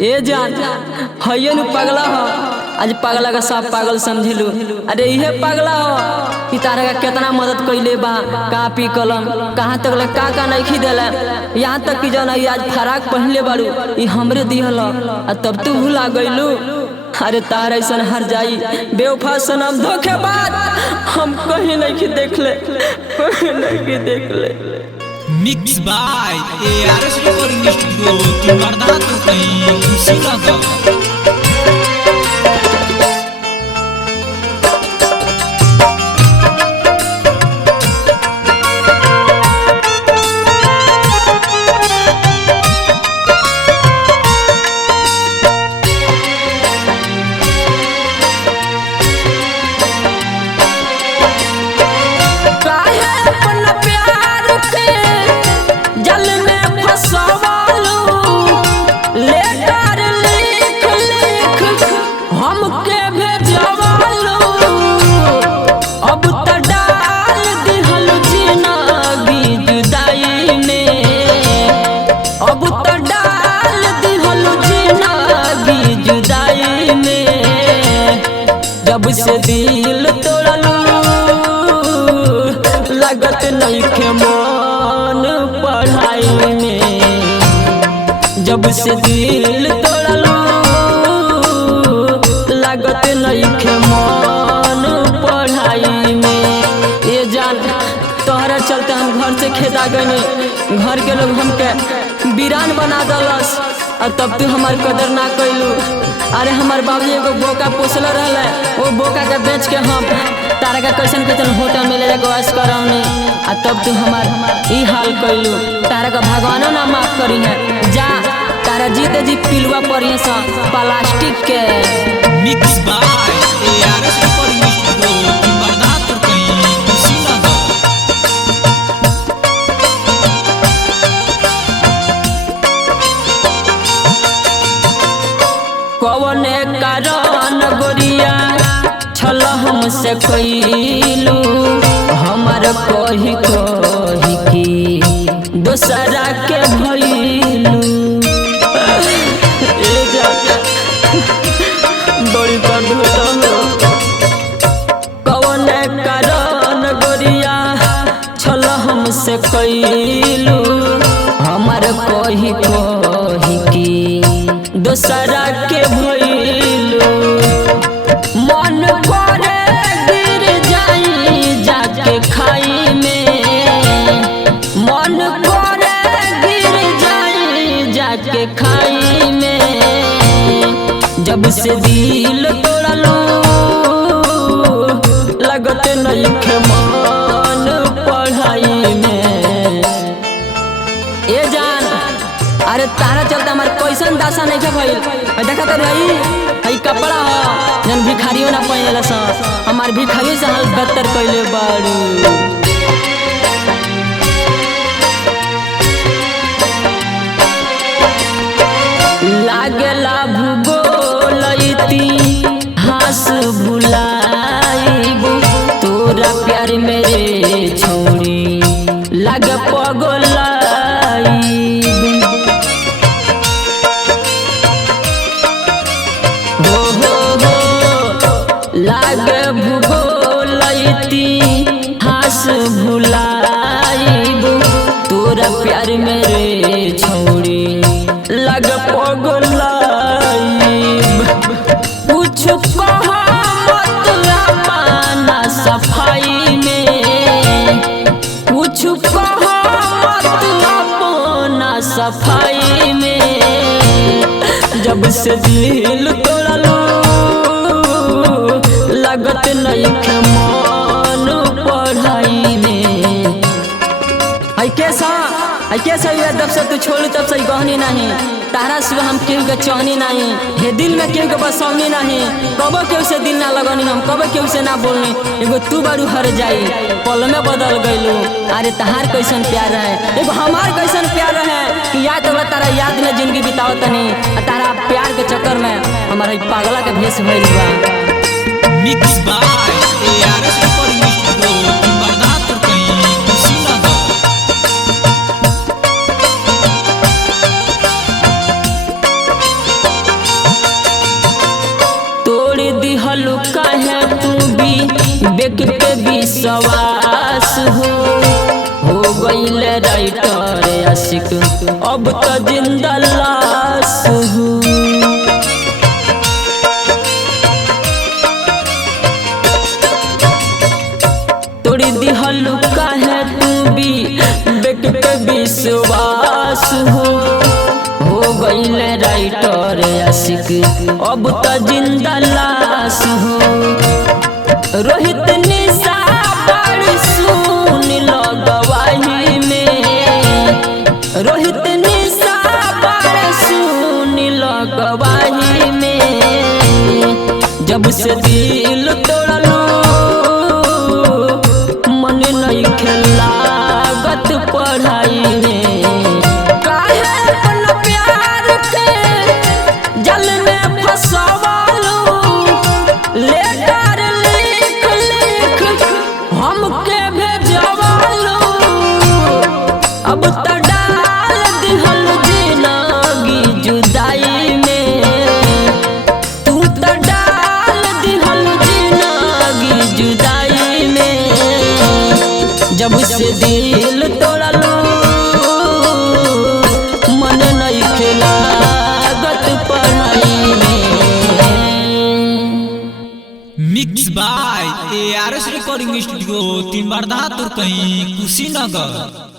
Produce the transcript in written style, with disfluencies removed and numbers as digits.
ए जान हइये नु पगला हो। आज पगला का सब पागल समझिलू। अरे इहे पगला हो कि तारा का कितना मदद कइले बा, कापी कलम कहाँ तक ले का नहीं देला। यहाँ तक कि जौन आज फराक पहनले बाड़ू ई हमरे दिहल आ तब तू भुला गइलू। अरे तारा ऐसा हर जाई बेवफा सनम धोखेबाज हम कहीं नहीं देख ले, कहीं नहीं देख ले। Mix by ARS recording studio की मर्दा तो कहीं खुशी लगा। जब से दिल तोड़लू लगत नहीं के मन पढ़ाई में। जब से दिल तोड़लू लगत नहीं के मन पढ़ाई में। ये जान तोहरा चलते हम घर से खेदा गए, घर के लोग हमके वीरान बना दलस और तब तू हमार कदर ना कैलू। अरे हमार बाबू एगो बोका पोसल रहल, वो बोका के बेच के हम तारा का कैसन कैसन होटल में ले जाके वास करौनी आ तब तू हमार ई हाल कैलू। तारा का भगवानो ना माफ करी है। जा तारा जीते जी पिलुआ पड़िए सा प्लास्टिक के। Mix by ARS recording studio की मर्दा तो कहीं खुशी लगा। कौने कारण गोरिया छल हमसे कैलू, हमार कही कही की दोसरा के भइलू। बड़ी दर्द होता हो। कौने कारण गोरिया छल हमसे कैलू, हमार कही कही की दोसरा के भइलू। मन करे गिर जाई जाके खाई में, मन करे गिर जाई जाके खाई में। जब से दिल तोड़लू लगत नहीं के मन पढ़ाई में। ए जान अरे तारा चलते हमार कैसन दासा नहीं के भइल। देखा तो रही हई कपड़ा हो जन भिखारियों ना पहनले सा, हमार भिखारी से हाल बदतर कइले बाड़ू। लागला भूगोलैती हास भुलाइबू, तोरा प्यार मेरे छोड़ी लाग पगलाई। लाग भूगोलैती हास भुलाइबू, तोरा प्यार मेरे छोड़ी लग पगलाइब। कुछ कहा मत अपना सफाई में, कुछ कहा मत अपना सफाई में। जब से दिल तोड़लू लगत नहीं के मन पढ़ाई में। कैसा ये जब से तू छोड़ी तब से गहनी नहीं, तारा सिवा हम केहू के चहनी नहीं। हे दिल में केहू के बसौनी नहीं, कबो केहू से दिल ना लगनी, हम कबो केहू से ना बोलनी। एगो तू बारू हर जाई पल में बदल गइलू। अरे तहार कैसन प्यार रहे, एगो हमार कैसन प्यार रहे कि याद होला तारा याद में जिंदगी बितावत तनी, तारा प्यार के चक्कर में हमारा पागला के भेष भइल बा। Mix by ARS recording studio की मर्दा तो कहीं खुशी लगा। देख के विश्वास हो गईल राइटर आशिक अब तो जिंदा लाश हो। तोड़ी दिहल काहे तू भी देख के विश्वास हो गईल राइटर आशिक अब तो जिंदा लाश हो। रोहित निशा बड़ सुन लगवाही में, रोहित निशा बड़ सुन लगवाही में। जब से दिल तोड़लो मन नहीं लागत पढ़ाई में। काहे अपन प्यार के जल में फंसवालो, लेटर लिख लिख हमके भेजवालो। अब तो डाल दिहल जिंदगी जुदाई में, तू तो डाल दिहल जिंदगी जुदाई में। जब से दिल तोड़लो मन नहीं लागत पढ़ाई में। Mix by ARS recording studio, तीन बार कहीं कुशीनगर।